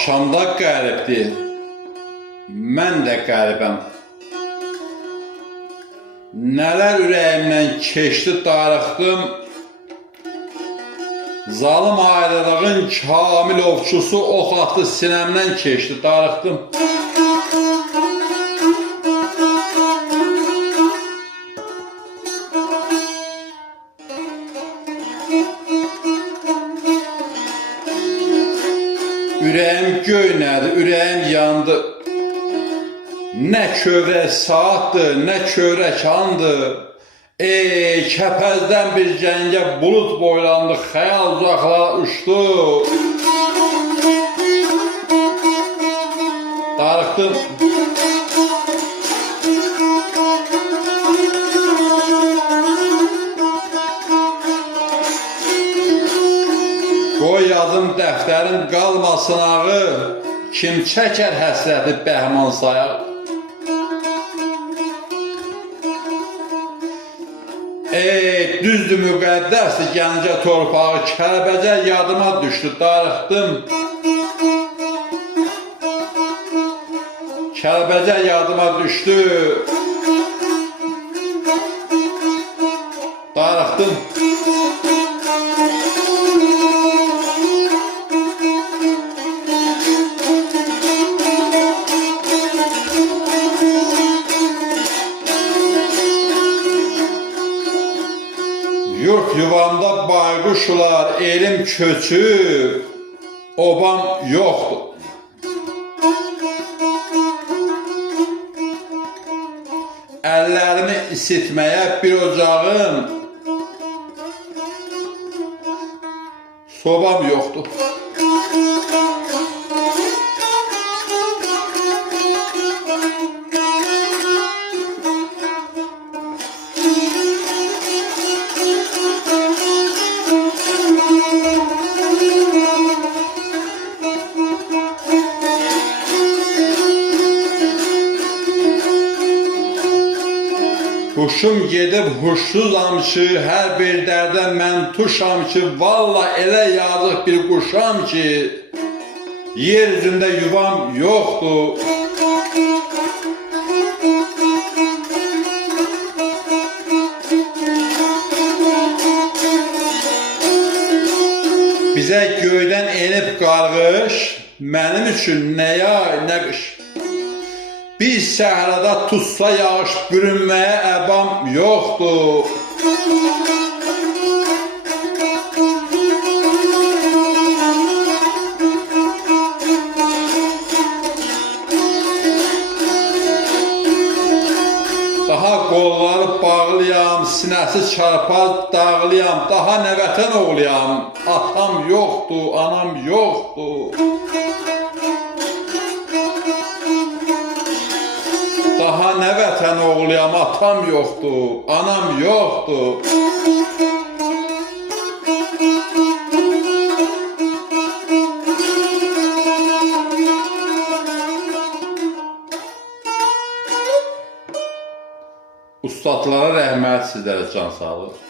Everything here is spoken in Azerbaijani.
Axşamda qəribdir, mən də qəribəm. Nələr ürəyimdən keçdi, darıxdım. Zalım ayrılığın kamil ovçusu ox atdı, sinəmdən keçdi, darıxdım. Ürəyim göynədi, ürəyim yandı. Nə kövrək saatdır, nə kövrək andır. Ey, kəpəzdən bir cəngə bulut boylandı, xəyal uzaqlara uçdu. Darıxdım. Qoy yazım dəftərin qalmasın ağı, kim çəkər həsrəti bəhman sayaq. Ey, düzdür müqəddəsdir Gəncə torpağı, Kəlbəcər yadıma düşdü, darıxdım. Kəlbəcər yadıma düşdü, darıxdım. Yurt yuvamda baykuşlar, elim köçüb, obam yoxdur. Əllərimi isitməyə bir ocağım, sobam yoxdur. Huşum gedib huşsuzam ki, hər bir dərdə mən tuşam ki, valla elə yazıq bir quşam ki, yer üzündə yuvam yoxdur. Bizə göydən enib qarğış, mənim üçün nə yay, nə qış. Biz səhrada tutsa yağış, bürünməyə əbam yoxdur. Daha qolları bağlıyam, sinəsi çarpaz dağlıyam, daha nə vətən oğluyam. Atam yoxdur, anam yoxdur. Daha nə vətən oğluyam, atam yoxdur, anam yoxdur. Ustadlara rəhmət, sizlərə can sağlıq.